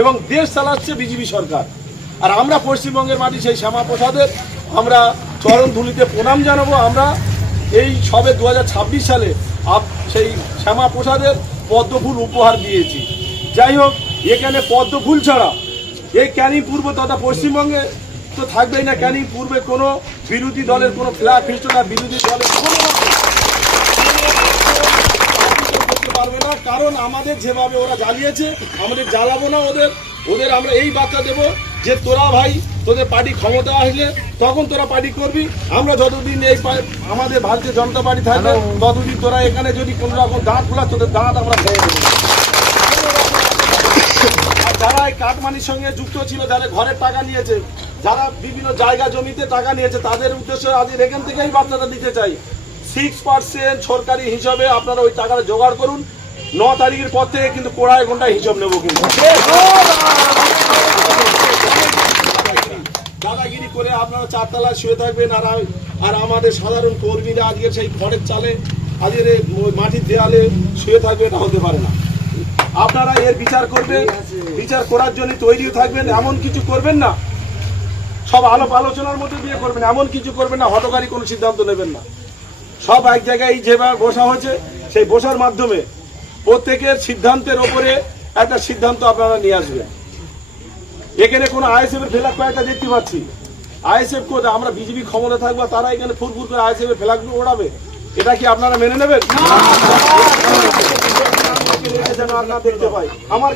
এবং দেশ চালাচ্ছে বিজেপি সরকার। আর আমরা পশ্চিমবঙ্গের মাটি সেই শ্যামাপ্রসাদের আমরা চরণ ধুলিতে প্রণাম জানাবো। আমরা এই সবে 2026 সালে সেই শ্যামাপ্রসাদের পদ্মফুল উপহার দিয়েছি। যাই হোক, এখানে পদ্মফুল ছাড়া এই ক্যানিং পূর্ব তথা পশ্চিমবঙ্গে তো থাকবেই না। ক্যানিং পূর্বে কোনো বিরোধী দলের কোনো ফ্ল্যাগ ফিস্ট না, বিরোধী দলের কোনো করতে পারবে না। কারণ আমাদের যেভাবে ওরা জ্বালিয়েছে, আমাদের জ্বালাবো না। ওদের আমরা এই বার্তা দেবো যে তোরা ভাই, তোদের পার্টি ক্ষমতা আসলে তখন তোরা পার্টি করবি। আমরা যতদিন এই আমাদের ভারতীয় জনতা পার্টি থাকবে ততদিন তোরা এখানে যদি কোনো রকম দাঁত খোলা, তোদের দাঁত আমরা খেয়ে দেবো। আর যারা এই কাটমানির সঙ্গে যুক্ত ছিল, যারা ঘরের টাকা নিয়েছে, যারা বিভিন্ন জায়গা জমিতে টাকা নিয়েছে, তাদের উদ্দেশ্যে আজ এখান থেকে এই বার্তাটা দিতে চাই। 6% সরকারি হিসাবে আপনারা ওই টাকাটা জোগাড় করুন। 9 তারিখের পর থেকে কিন্তু কোড়ায় ঘন্টা হিসাব নেবো। কিন্তু দাদাগিরি করে আপনারা 4 তলায় শুয়ে থাকবেন। আর আমাদের সাধারণ কর্মীরা আজকে সেই খড়ের চালে, আজকের মাটির দেয়ালে শুয়ে থাকবে, এটা হতে পারে না। আপনারা এর বিচার করবেন, বিচার করার জন্য তৈরি থাকবেন। এমন কিছু করবেন না, সব আলোচনার মধ্যে দিয়ে করবেন। এমন কিছু করবেন না, হঠকারী কোনো সিদ্ধান্ত নেবেন না। সব এক জায়গায় যেভাবে বসা হয়েছে, সেই বসার মাধ্যমে প্রত্যেকের সিদ্ধান্তের ওপরে একটা সিদ্ধান্ত আপনারা নিয়ে আসবেন। এখানে কোনো আইএসএফ এর ফ্ল্যাগ কয়েকটা দেখতে পাচ্ছি। আইএসএফ কোথায়? আমরা বিজেপি ক্ষমতা থাকবো, তারা এখানে ফুরফুর করে আইএসএফ এর ফ্ল্যাগ ওড়াবে। এটা কি আপনারা মেনে নেবেন? যেন আর না দেখতে পাই। আমার